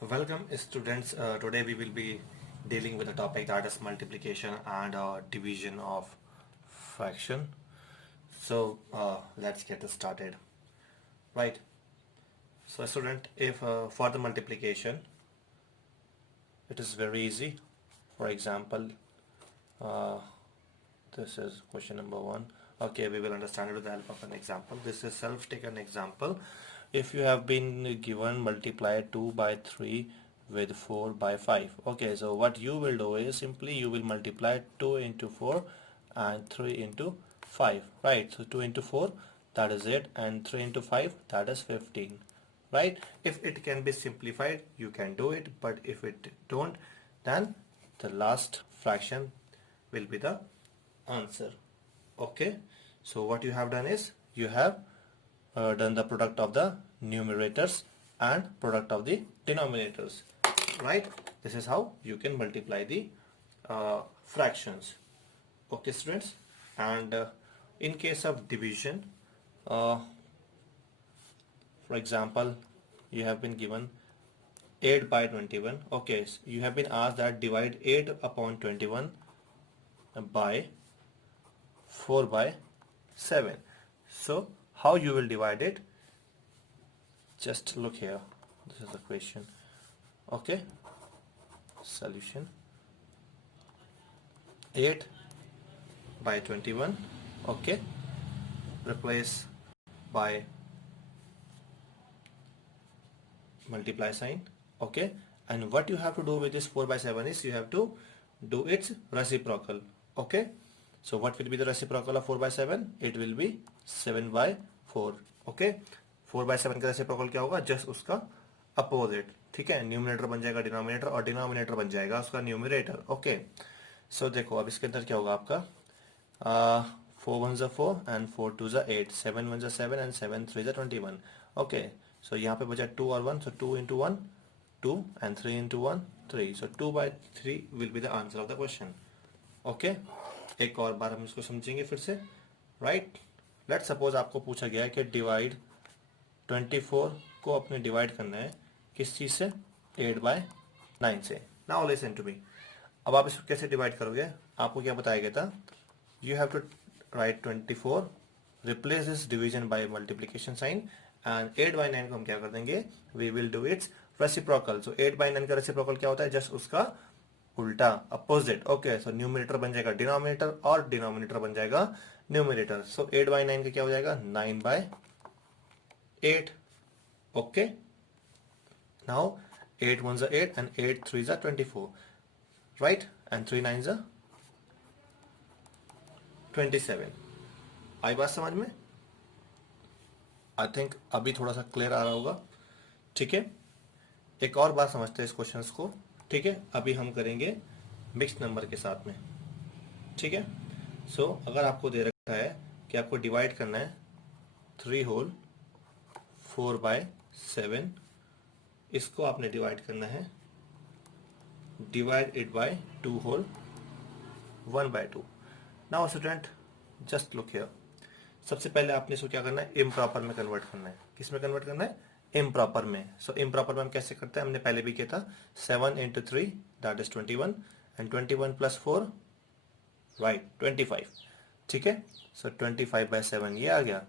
Welcome students. Today we will be dealing with a topic that is multiplication and division of fraction. So let's get started. Right. So student, if for the multiplication, it is very easy. For example, uh, this is question number 1. Okay, we will understand it with the help of an example. This is self-taken example. If you have been given multiply 2 by 3 with 4 by 5. Okay, so what you will do is simply you will multiply 2 into 4 and 3 into 5. Right, so 2 into 4, that is it, and 3 into 5, that is 15. Right, if it can be simplified, you can do it, but if it don't, then the last fraction will be the answer. Okay, so what you have done is you have done the product of the numerators and product of the denominators, right? This is how you can multiply the fractions. Okay students, and in case of division, uh, for example, you have been given 8 by 21. Okay, so you have been asked that divide 8 upon 21 by 4 by 7. So how you will divide it? Just look here. This is the question. Okay, solution. 8 by 21. Okay, replace by multiply sign. Okay, and what you have to do with this 4 by 7 is you have to do its reciprocal. Okay, so what will be the reciprocal of 4 by 7? It will be 7 by 4. Okay, 4 by 7 का reciprocal क्या होगा? Just उसका opposite. ठीक है, numerator बन जाएगा denominator और denominator बन जाएगा उसका न्यूमिनेटर. ओके, सो देखो अब इसके अंदर क्या होगा आपका, 4 1 ज़ा 4 एंड 4 2 ज़ा 8, 7 1 ज़ा 7 एंड 7 3 ज़ा 21. ओके, सो यहाँ पे बचा 2 और 1, सो 2 into 1 2 and 3 into 1 3, so 2 by 3 will be the answer of the question. Okay, एक और बार हम इसको समझेंगे फिर से. राइट, लेट सपोज आपको पूछा गया है कि डिवाइड 24 को अपने डिवाइड करना है किस चीज़ से? 8 by 9 से. Now listen to me. अब आप इसको कैसे डिवाइड करोगे? आपको क्या बताया गया था? You have to write 24, replace this division by multiplication sign, and 8 by 9 को हम क्या कर देंगे? We will do its reciprocal. So 8 by 9 का रेसिप्रोकल क्या होता है? जस्ट उसका उल्टा, अपोजिट. ओके, सो न्यूमिनेटर बन जाएगा डिनोमिनेटर और डिनोमिनेटर बन जाएगा न्यूमिनेटर. सो 8 by 9 का क्या हो जाएगा? 9 by 8. ओके, नाउ 8 1 ज़ा 8 एंड 8 3 ज़ा 24, राइट, एंड 3 9 ज़ा 27. आई बात समझ में? आई थिंक अभी थोड़ा सा क्लियर आ रहा होगा. ठीक है, एक और बार समझते हैं इस क्वेश्चन को. ठीक है, अभी हम करेंगे मिक्स नंबर के साथ में. ठीक है, सो अगर आपको दे रखा है कि आपको डिवाइड करना है 3 होल 4 by 7, इसको आपने डिवाइड करना है, divide it by 2 whole 1 by 2. Now student just look here. सबसे पहले आपने इसको क्या करना है? इम्प्रॉपर में कन्वर्ट करना है. किस में कन्वर्ट करना है? इम्प्रॉपर में. सो इम्प्रॉपर में हम कैसे करते हैं? हमने पहले भी किया था. 7 into 3 that is 21 and 21 plus 4, right, 25. ठीक है, सो 25 by 7 ये आ गया.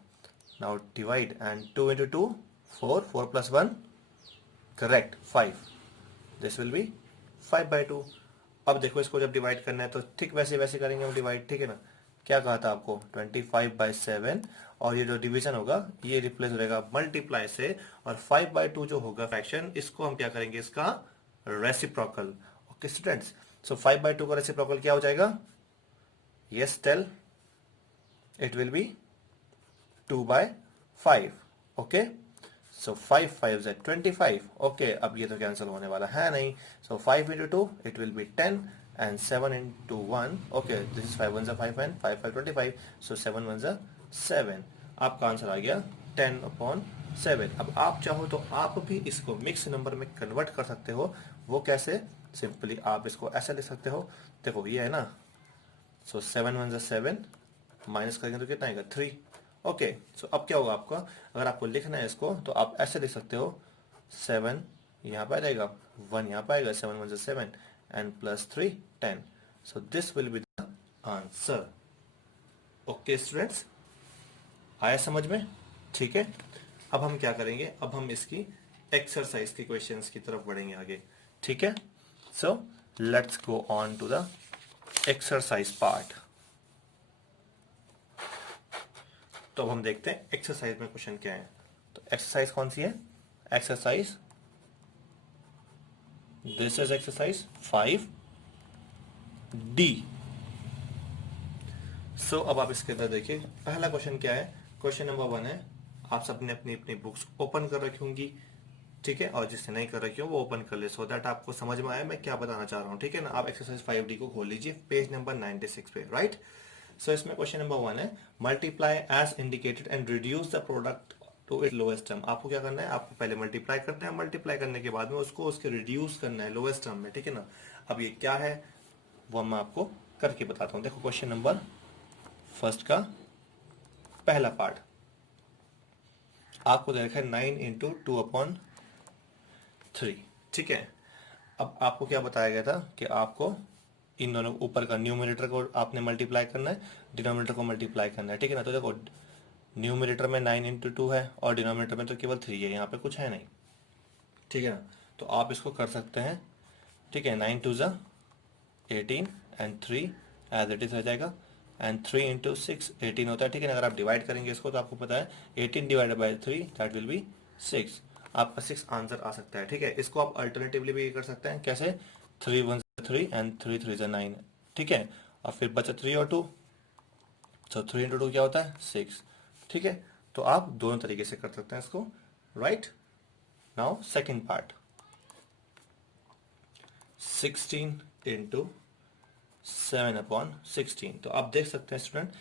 Now divide and 2 into 2 4, 4 plus 1, correct, 5. This will B 5 by 2. अब देखो इसको जब डिवाइड करना है तो ठीक वैसे वैसे करेंगे हम डिवाइड. ठीक है ना, क्या कहा था आपको? 25 by 7, और ये जो डिवीजन होगा ये रिप्लेस हो जाएगा मल्टीप्लाई से, और 5 by 2 जो होगा फ्रैक्शन, इसको हम क्या करेंगे? इसका reciprocal. Okay students, so 5 by 2 का रेसिप्रोकल क्या हो जाएगा? Yes tell. It will be 2 by 5. Okay, so 5 5 ज़ा 25. ओके, अब ये तो कैंसिल होने वाला है नहीं. सो 5 into 2 it will B 10 and 7 into 1. okay, this is 5 1 ज़ा 5 and 5 5 25, so 7 1 ज़ा 7. आपका आंसर आ गया 10/7. अब आप चाहो तो आप भी इसको मिक्स नंबर में कन्वर्ट कर सकते हो. वो कैसे? सिंपली आप इसको ऐसे लिख सकते हो. देखो ये है ना, सो 7 1 ज़ा 7, माइनस करेंगे तो कितना आएगा? 3. ओके, सो अब क्या होगा आपका? अगर आपको लिखना है इसको तो आप ऐसे लिख सकते हो, 7 यहाँ पे आ जाएगा 1, यहाँ पे आएगा 7 1 7 and plus 3 10. So this will be the answer. Okay students, आया समझ में? ठीक है, अब हम क्या करेंगे, अब हम इसकी एक्सरसाइज के क्वेश्चंस की तरफ बढ़ेंगे आगे. ठीक है, so let's go on to the exercise part. तो अब हम देखते हैं एक्सरसाइज में क्वेश्चन क्या है. तो एक्सरसाइज कौन सी है? Exercise, this is exercise 5D. सो अब आप इसके अंदर देखिए, पहला क्वेश्चन क्या है. क्वेश्चन नंबर 1 है, आप सबने अपनी अपनी बुक्स ओपन कर रखी होंगी. ठीक है, और जिसने नहीं कर रखी हो वो ओपन कर ले, सो दैट आपको समझ में आए मैं क्या बताना चाह रहा हूँ. ठीक है ना, आप एक्सरसाइज 5D को खोल लीजिए पेज नंबर 96 पे. राइट. सो इसमें क्वेश्चन नंबर 1 है, multiply as indicated and reduce the product to it lowest term. आपको क्या करना है, आपको पहले मल्टीप्लाई करना है, मल्टीप्लाई करने के बाद में उसको उसके रिड्यूस करना है लोएस्ट टर्म में. ठीक है ना, अब ये क्या है वो मैं आपको करके बताता हूँ. देखो क्वेश्चन नंबर फर्स्ट का पहला पार्ट आपको दे रखा है 9 इंटू 2/3. ठीक है, अब आपको क्या बताया गया था कि आपको इन दोनों ऊपर का न्यूमरेटर को आपने मल्टीप्लाई करना है, डिनोमिनेटर को मल्टीप्लाई करना है. ठीक है ना, तो देखो न्यूमरेटर में 9 इंटू 2 है और डिनोमिनेटर में तो केवल 3 है, यहाँ पे कुछ है नहीं. ठीक है ना, तो आप इसको कर सकते हैं. ठीक है, 9 2 ज़ा 18 एंड 3 एज इट इज रह जाएगा एंड 3 इंटू 6 18 होता है. ठीक है ना, अगर आप डिवाइड करेंगे इसको तो आपको पता है 18 divided by 3 that will be 6. आपका 6 आंसर आ सकता है. ठीक है, इसको आप अल्टरनेटिवली भी कर सकते हैं. कैसे? 3 1 3 एंड 3 3 9. ठीक है, और फिर बचा 3 और 2, तो 3 इंटू 2 क्या होता है? 6. ठीक है, तो आप दोनों तरीके से कर सकते हैं इसको. Right. Now second part, 16 into 7/16. तो आप देख सकते हैं स्टूडेंट,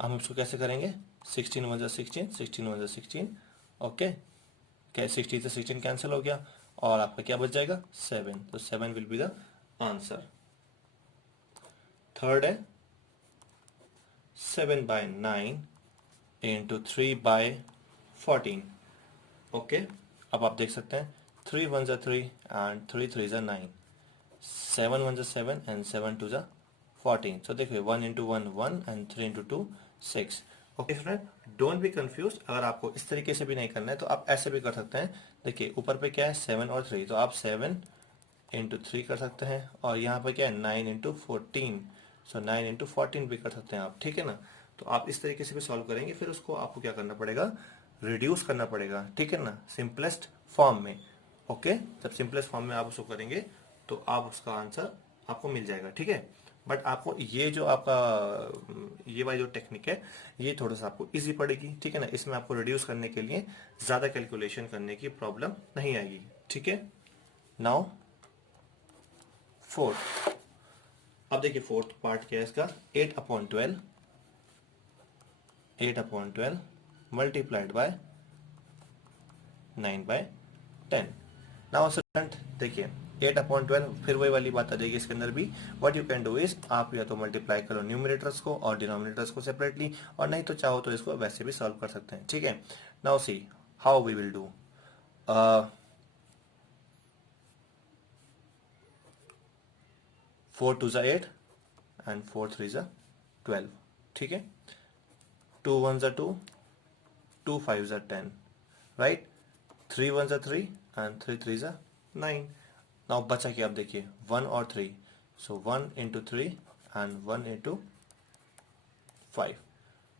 हम इसको कैसे करेंगे. 16 1 जा 16, 16 1 जा 16. ओके, क्या 16 से 16 कैंसिल हो गया और आपका क्या बच जाएगा? 7. तो 7 will be the answer. Third है 7/9 इंटू 3/14. ओके, अब आप देख सकते हैं 3 1 जा 3 एंड 3 3 जा 9, 7 1 जा 7 एंड 7 2 जा 14. सो देखिए 1 into 1 1 and 3 into 2 6. Okay student, don't be confuse. अगर आपको इस तरीके से भी नहीं करना है तो आप ऐसे भी कर सकते हैं. देखिए ऊपर पे क्या है 7 और 3, तो आप 7 इंटू 3 कर सकते हैं और यहाँ पे क्या है 9 इंटू 14. सो 9 इंटू 14 भी कर सकते हैं आप. ठीक है ना, तो आप इस तरीके से भी सॉल्व करेंगे. फिर उसको आपको क्या करना पड़ेगा, रिड्यूस करना पड़ेगा. ठीक है ना, सिंपलेस्ट फॉर्म में. ओके, जब सिंपलेस्ट फॉर्म में आप उसको करेंगे तो आप उसका आंसर आपको मिल जाएगा. ठीक है, बट आपको ये जो आपका ये वाली जो टेक्निक है ये थोड़ा सा आपको इजी पड़ेगी. ठीक है ना, इसमें आपको रिड्यूस करने के लिए ज़्यादा कैलकुलेशन करने की प्रॉब्लम नहीं आएगी. ठीक है, नाउ फोर्थ. अब देखिए फोर्थ पार्ट क्या है इसका. 8/12 मल्टीप्लाइड बाय 9/10. नाउ स्टूडेंट देखिए 8/12 फिर वही वाली बात आ जाएगी इसके अंदर भी. What you can do is, आप या तो मल्टीप्लाई करो न्यूमरेटर्स को और डिनोमिनेटर्स को सेपरेटली, और नहीं तो चाहो तो इसको वैसे भी सॉल्व कर सकते हैं. ठीक है, now see how we will do. 4 2 8 and 4 3 12. ठीक है, 2 1 2, 2 5 10. Right, 3 1 3 and 3 3 9. नाउ बचा क्या, आप देखिए 1 और 3, so 1 into 3 and 1 into 5.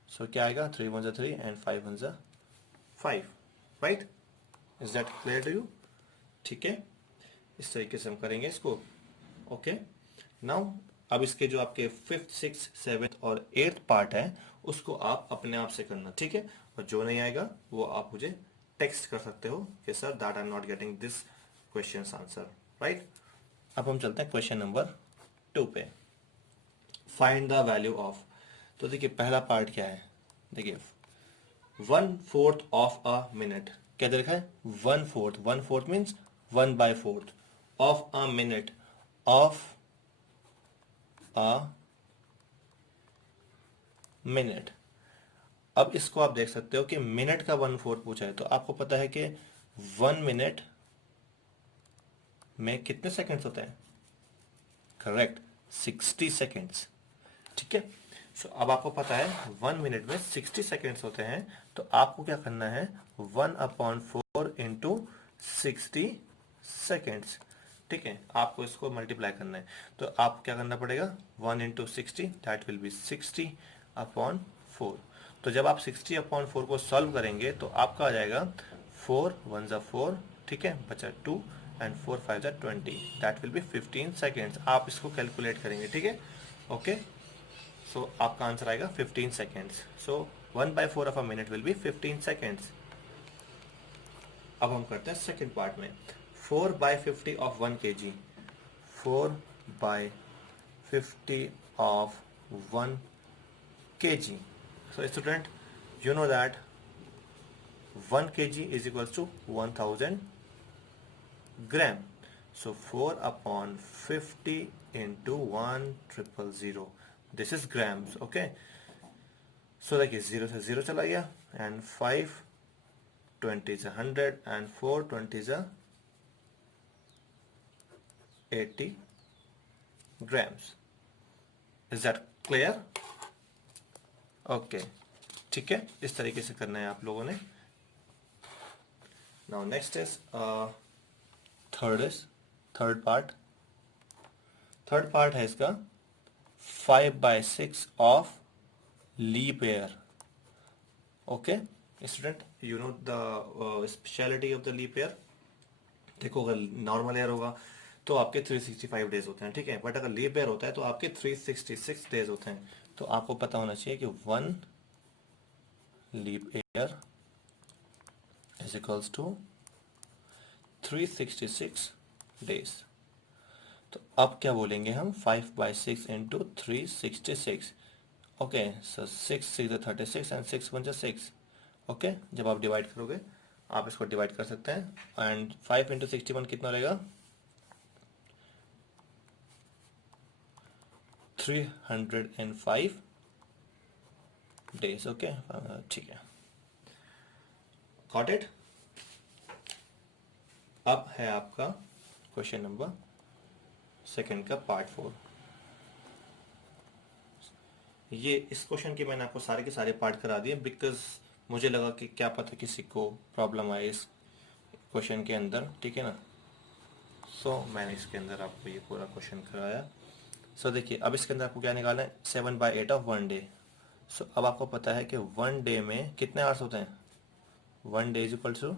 So क्या आएगा 3 1 3 and 5 1 5. Right, is that clear to you? ठीक है, इस तरीके से हम करेंगे इसको. ओके, नाउ अब इसके जो आपके 5th 6th 7th और 8th पार्ट है उसको आप अपने आप से करना. ठीक है, और जो नहीं आएगा वो आप मुझे टेक्स्ट कर सकते हो कि sir that I am not getting this question answer. Right, अब हम चलते हैं क्वेश्चन नंबर 2 पे. Find the value of. तो देखिए पहला पार्ट क्या है, देखिए 1/4 ऑफ अ मिनट. क्या दे रखा है? 1/4. 1/4 means 1/4 of a minute of a minute. अब इसको आप देख सकते हो कि मिनट का 1/4 पूछा है, तो आपको पता है कि 1 मिनट में कितने सेकंड्स होते हैं? Correct, 60 seconds. ठीक है, सो अब आपको पता है 1 मिनट में 60 सेकंड्स होते हैं, तो आपको क्या करना है, 1/4 इंटू 60 सेकेंड्स। ठीक है, आपको इसको मल्टीप्लाई करना है, तो आप क्या करना पड़ेगा, 1 इंटू 60 दैट विल बी 60/4। तो जब आप 60/4 को सॉल्व करेंगे तो आपका आ जाएगा 4 1 ज़ा 4, ठीक है, बचा 2 एंड 4 5 ज़ा 20, दैट विल बी 15 सेकेंड्स। आप इसको कैलकुलेट करेंगे, ठीक है, ओके। सो आपका आंसर आएगा 15 seconds. So 1/4 of a minute will be 15 seconds. अब हम करते हैं सेकेंड पार्ट में, 4/50 of 1 kg, 4/50 of 1 kg। So student, you know that 1 kg is equals to 1000 gram. So 4/50 into 1,000. This is grams, okay. So देखिए 0 से 0 चला गया, and 5 20 is 100 and 4 20 is 80 grams. Is that clear? Okay, ठीक है, इस तरीके से करना है आप लोगों ने। Now next is third part है इसका 5/6 of leap year. Okay student, you know the speciality of the leap year. देखो, अगर नॉर्मल ईयर होगा तो आपके 365 डेज होते हैं, ठीक है, बट अगर लीप ईयर होता है तो आपके 366 डेज होते हैं। तो आपको पता होना चाहिए कि 1 leap year is equals to 366 days. तो अब क्या बोलेंगे हम, 5/6 into 366। Okay, so 6 6 36 and 6 1 6। Okay, जब आप डिवाइड करोगे आप इसको डिवाइड कर सकते हैं, एंड 5 इंटू 61 कितना रहेगा, 305 डेज। ओके, ठीक है, गॉट इट। अब है आपका क्वेश्चन नंबर सेकंड का पार्ट 4। ये इस क्वेश्चन के मैंने आपको सारे के सारे पार्ट करा दिए, बिकॉज मुझे लगा कि क्या पता किसी को प्रॉब्लम आए इस क्वेश्चन के अंदर, ठीक है ना। सो मैंने इसके अंदर आपको ये पूरा क्वेश्चन कराया। सो देखिए, अब इसके अंदर आपको क्या निकालना है, 7/8 ऑफ 1 डे। सो अब आपको पता है कि 1 डे में कितने आवर्स होते हैं, 1 day is equal to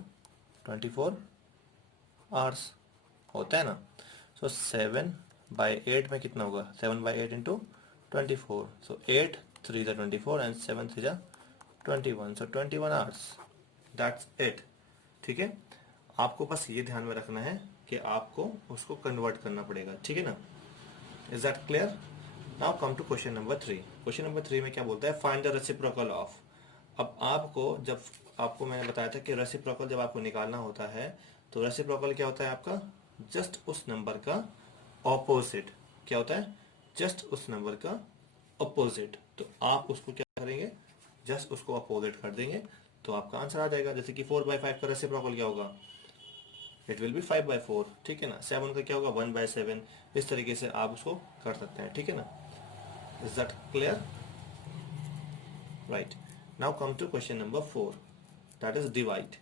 24 hours होता है ना। सो 7/8 में कितना होगा, 7/8 इंटू 24। सो 8 3 ज़ा 24 एंड 7 3 ज़ा 21। सो 21 आवर्स, दैट्स इट। ठीक है, आपको बस ये ध्यान में रखना है कि आपको उसको कन्वर्ट करना पड़ेगा, ठीक है ना। Is that clear? Now come to question number 3। Question number 3 में क्या बोलता है, फाइंड द रेसिप्रोकल ऑफ। अब आपको मैंने बताया था कि रेसिप्रोकल जब आपको निकालना होता है तो रेसिप्रोकल क्या होता है आपका, जस्ट उस नंबर का ऑपोजिट। क्या होता है, जस्ट उस नंबर का ऑपोजिट। तो आप उसको क्या करेंगे, जस्ट उसको अपोजिट कर देंगे तो आपका आंसर आ जाएगा। जैसे कि 4/5 का रेसिप्रोकल क्या होगा, इट विल बी 5/4, ठीक है ना। 7 का क्या होगा, 1/7। इस तरीके से आप उसको कर सकते हैं, ठीक है ना। Is that clear? Right, now come to question number 4, that is divide.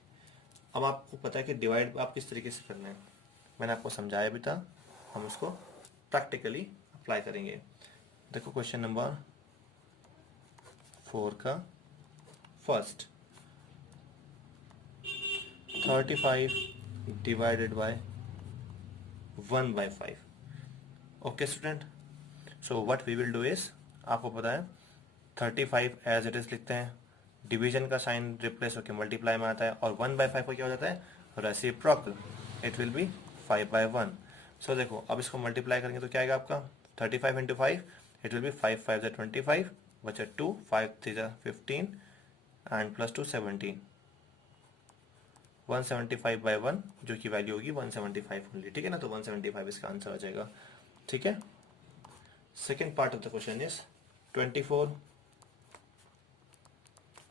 अब आपको पता है कि डिवाइड आप किस तरीके से करना है, मैंने आपको समझाया भी था, हम उसको प्रैक्टिकली अप्लाई करेंगे। देखो क्वेश्चन नंबर 4 का first, 35 divided by 1/5। Okay student, so what we will do is, आपको पता है 35 एज इट इज लिखते हैं, डिवीजन का साइन रिप्लेस होकर मल्टीप्लाई में आता है, और 1/5 को क्या हो जाता है, रेसिप्रोकल, इट विल बी 5/1। सो देखो, अब इसको मल्टीप्लाई करेंगे तो क्या आएगा आपका, 35 इंटू 5, इट विल बी 5 5 ज़ा 25, बचा 2 5 3 ज़ा 15 एंड प्लस 2 17, 175/1 जो की वैल्यू होगी 175 ओनली, ठीक है ना। तो 175 इसका आंसर आ जाएगा, ठीक है। Second part of the question is 24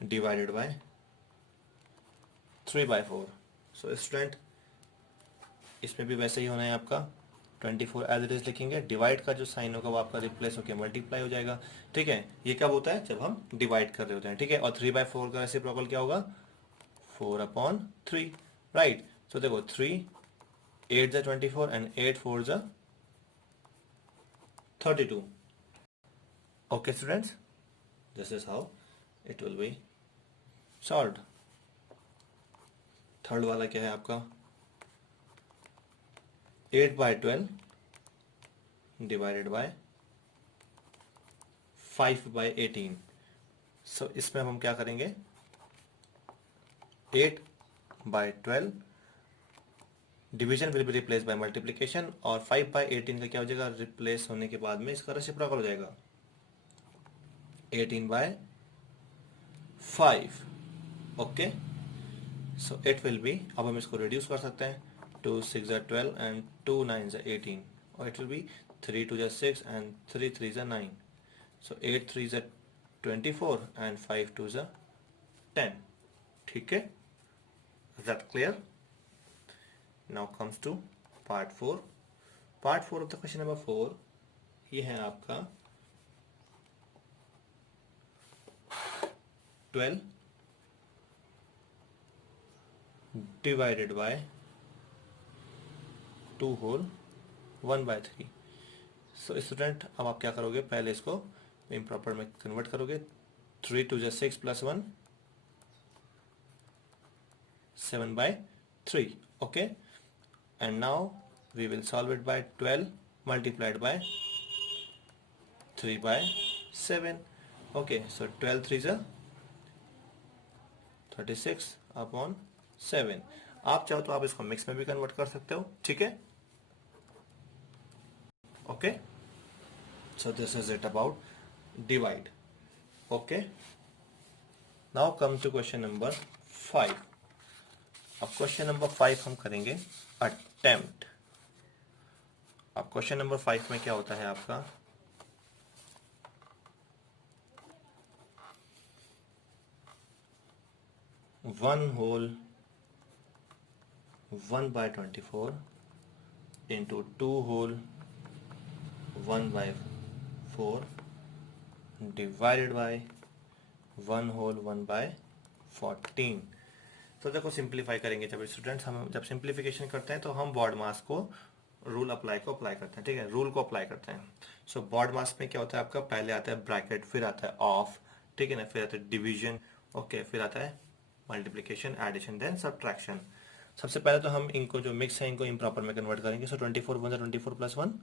divided by 3/4. So student, इसमें भी वैसे ही होना है आपका 24 एज इट इज लिखेंगे, डिवाइड का जो साइन होगा वो आपका रिप्लेस होकर मल्टीप्लाई हो जाएगा। ठीक है, ये कब होता है जब हम डिवाइड कर रहे होते हैं। ठीक है, और 3/4 का रेसिप्रोकल क्या होगा 4/3, राइट। सो देखो 3 8 जा 24 एंड 8 4 जा 32। Okay students, this is how it will B solved. Third वाला क्या है आपका 8/12 डिवाइडेड बाय 5/18। सो इसमें हम क्या करेंगे 8/12 division will be replace by multiplication, और 5/18 का क्या हो जाएगा रिप्लेस होने के बाद में इसका रेसिप्रोकल हो जाएगा 18/5। Okay, so it will B, अब हम इसको रिड्यूस कर सकते हैं, 2 6 12 एंड 2 9 18, और it will be 3 2 6 and 3 3 9, so 8 3 24 and 5 2 10। ठीक है, is that clear? Now comes to part 4। Part 4 of the question number 4, ये है आपका 12 divided by 2 whole 1/3। So student अब आप क्या करोगे, पहले इसको इम्प्रॉपर में कन्वर्ट करोगे, 3 2 6 plus 1 7/3। Okay, and now we will solve it by 12 multiplied by 3/7। Okay, so 12 3 36 upon 7। आप चाहो तो आप इसको मिक्स में भी कन्वर्ट कर सकते हो। ठीक है, okay, so this is it about divide. Okay, now come to question number 5। अब क्वेश्चन नंबर 5 हम करेंगे अटेम्प्ट। अब क्वेश्चन नंबर 5 में क्या होता है आपका 1 whole 1/24 into 2 whole 1/4 divided by 1 whole 1/14। तो देखो सिंप्लीफाई करेंगे जब स्टूडेंट्स, हम जब सिंप्लीफिकेशन करते हैं तो हम बॉड मास को रूल अप्लाई करते हैं। ठीक है, रूल को अप्लाई करते हैं। सो बॉड मास में क्या होता है आपका, पहले आता है ब्रैकेट, फिर आता है ऑफ, ठीक है ना, फिर आता है डिवीजन, ओके, फिर आता है मल्टीप्लीकेशन, एडिशन, देन सब्ट्रैक्शन। सबसे पहले तो हम इनको जो मिक्स है इनको इम्प्रॉपर में कन्वर्ट करेंगे। सो 24 1 24 plus 1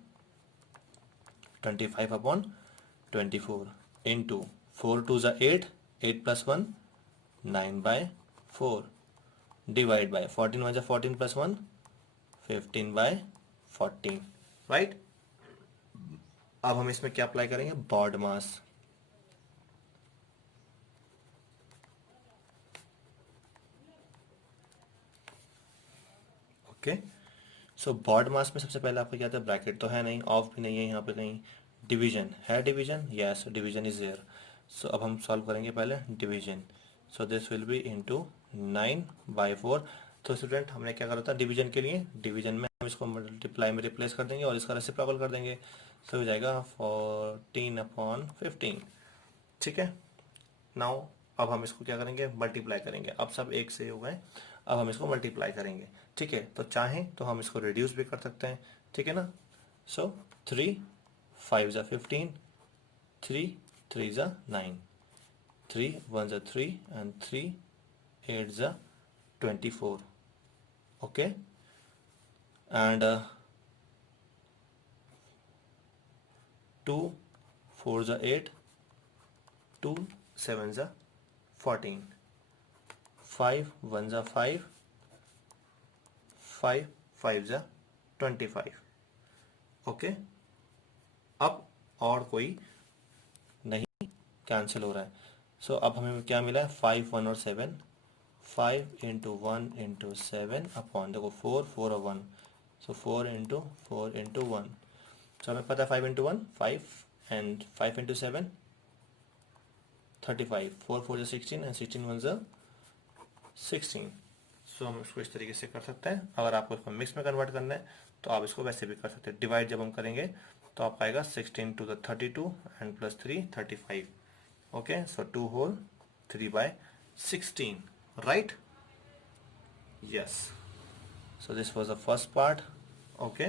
25/24 into 4 2 8 8 plus 1 9/4 divide by 14 1 14 plus 1 15/14, right. अब हम इसमें क्या अप्लाई करेंगे, बॉड मास। ओके, सो बॉड मास में सबसे पहले आपका क्या था, ब्रैकेट तो है नहीं, ऑफ भी नहीं है यहाँ पे कहीं, डिवीजन है, division, yes division is there. So अब हम सॉल्व करेंगे पहले division. So this will be into 9/4। तो स्टूडेंट हमने क्या करा था डिवीजन के लिए, डिवीजन में हम इसको मल्टीप्लाई में रिप्लेस कर देंगे और इसका रेसिप्रोकल कर देंगे। सो हो जाएगा 14/15। ठीक है, नाउ अब हम इसको क्या करेंगे, मल्टीप्लाई करेंगे। अब सब एक से हो गए, अब हम इसको मल्टीप्लाई करेंगे। ठीक है, तो चाहें तो हम इसको रिड्यूस भी कर सकते हैं। ठीक है ना, सो 3 5 15, 3 3 9, 3 1 3 एंड 3 8 24। Okay, and 2 4 8, 2 7 14, 5 1 5, 5 5 25। ओके, अब और कोई नहीं कैंसिल हो रहा है। सो अब हमें क्या मिला है, 5 1 और 7, 5 इंटू 1 इंटू 7 अपॉन, देखो 4 4 और 1, सो 4 इंटू 4 इंटू 1। सो हमें पता है 5 इंटू 1 5 एंड 5 इंटू 7 35, 4 4 16 एंड 16 1 16। सो हम इसको इस तरीके से कर सकते हैं। अगर आपको इसको मिक्स में कन्वर्ट करना है तो आप इसको वैसे भी कर सकते हैं। डिवाइड जब हम करेंगे तो आपका आएगा 16 to the 32 and plus 3 35। Okay, so 2 whole 3/16, right? Yes, so this was the first part. Okay,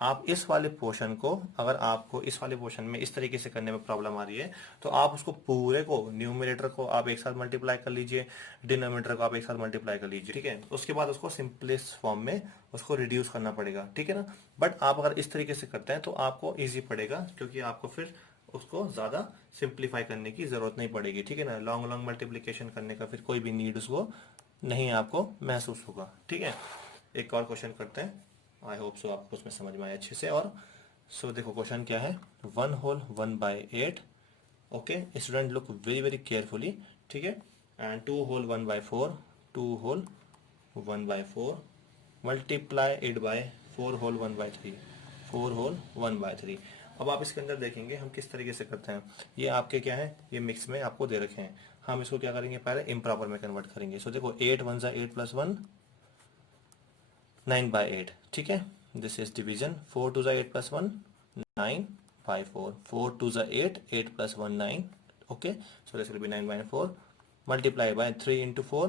आप इस वाले पोर्शन को, अगर आपको इस वाले पोर्शन में इस तरीके से करने में प्रॉब्लम आ रही है तो आप उसको पूरे को, न्यूमरेटर को आप एक साथ मल्टीप्लाई कर लीजिए, डिनोमिनेटर को आप एक साथ मल्टीप्लाई कर लीजिए, ठीक है? उसके बाद उसको सिंपलेस्ट फॉर्म में उसको रिड्यूस करना पड़ेगा, ठीक है ना? बट आप अगर इस तरीके से करते हैं तो आपको ईजी पड़ेगा, क्योंकि आपको फिर उसको ज़्यादा सिंप्लीफाई करने की ज़रूरत नहीं पड़ेगी, ठीक है ना? लॉन्ग लॉन्ग मल्टीप्लीकेशन करने का फिर कोई भी नीड उसको नहीं आपको महसूस होगा, ठीक है? एक और क्वेश्चन करते हैं, आई होप सो आपको उसमें समझ में आए अच्छे से। और सो देखो क्वेश्चन क्या है, 1 whole 1/8। Okay student, look very very carefully, ठीक है? And 2 whole 1/4, 2 whole 1/4, multiply it by 4 whole 1/3, 4 whole 1/3। अब आप इसके अंदर देखेंगे हम किस तरीके से करते हैं। ये आपके क्या है, ये मिक्स में आपको दे रखे हैं। हम इसको क्या करेंगे, पहले इम्प्रॉपर में कन्वर्ट करेंगे। सो देखो 8 1 8 प्लस 1 9/8, ठीक है? This is division. 4 2 8 plus 1 9/4, 4 2 8, 8 plus 1 9। Okay, so this will be 9/4 multiply by 3 into 4,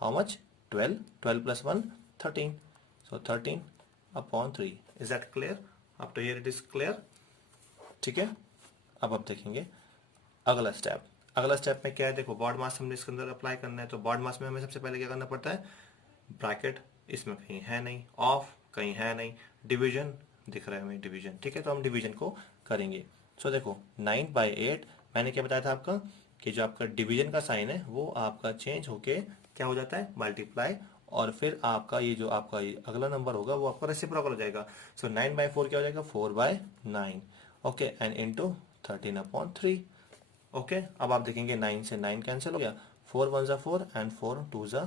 how much? 12, 12 plus 1 13, so 13 upon 3। is that clear? up to here it is clear, ठीक है? अब आप देखेंगे अगला स्टेप। अगला स्टेप में क्या है, देखो बॉड मास हमने इसके अंदर अप्लाई करना है, तो बॉड मास में हमें सबसे पहले क्या करना पड़ता है, ब्रैकेट इसमें कहीं है नहीं, ऑफ कहीं है नहीं, डिवीजन दिख रहा है हमें, डिवीजन, ठीक है? तो हम डिवीजन को करेंगे। सो देखो 9/8, मैंने क्या बताया था आपका कि जो आपका डिवीजन का साइन है वो आपका चेंज होके क्या हो जाता है, मल्टीप्लाई, और फिर आपका ये जो आपका ये अगला नंबर होगा वो आपका रेसिप्रोकल हो जाएगा। सो 9/4 क्या हो जाएगा, 4/9। Okay, and into 13/3। ओके, अब आप देखेंगे 9 से 9 कैंसिल हो गया, 4 1 ज़ा 4 एंड 4 2 ज़ा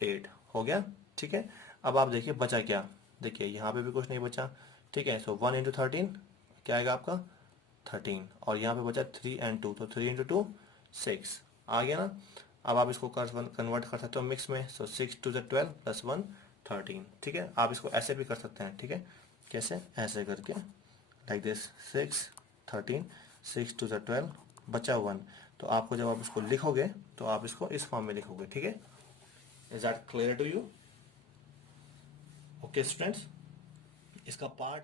8 हो गया, ठीक है? अब आप देखिए बचा क्या, देखिए यहाँ पे भी कुछ नहीं बचा, ठीक है? सो 1 इंटू 13 क्या आएगा आपका 13, और यहाँ पे बचा 3 एंड 2, तो 3 इंटू 2 6 आ गया ना? अब आप इसको कन्वर्ट कर सकते हो मिक्स में। सो 6 2 ज़ा 12 प्लस 1 13, ठीक है? आप इसको ऐसे भी कर सकते हैं, ठीक है? कैसे, ऐसे करके लाइक दिस 6 13, 6 2 ज़ा 12, बचा 1। तो आपको जब आप इसको लिखोगे तो आप इसको इस फॉर्म में लिखोगे, ठीक है? Is that clear to you? Okay students, इसका पार्ट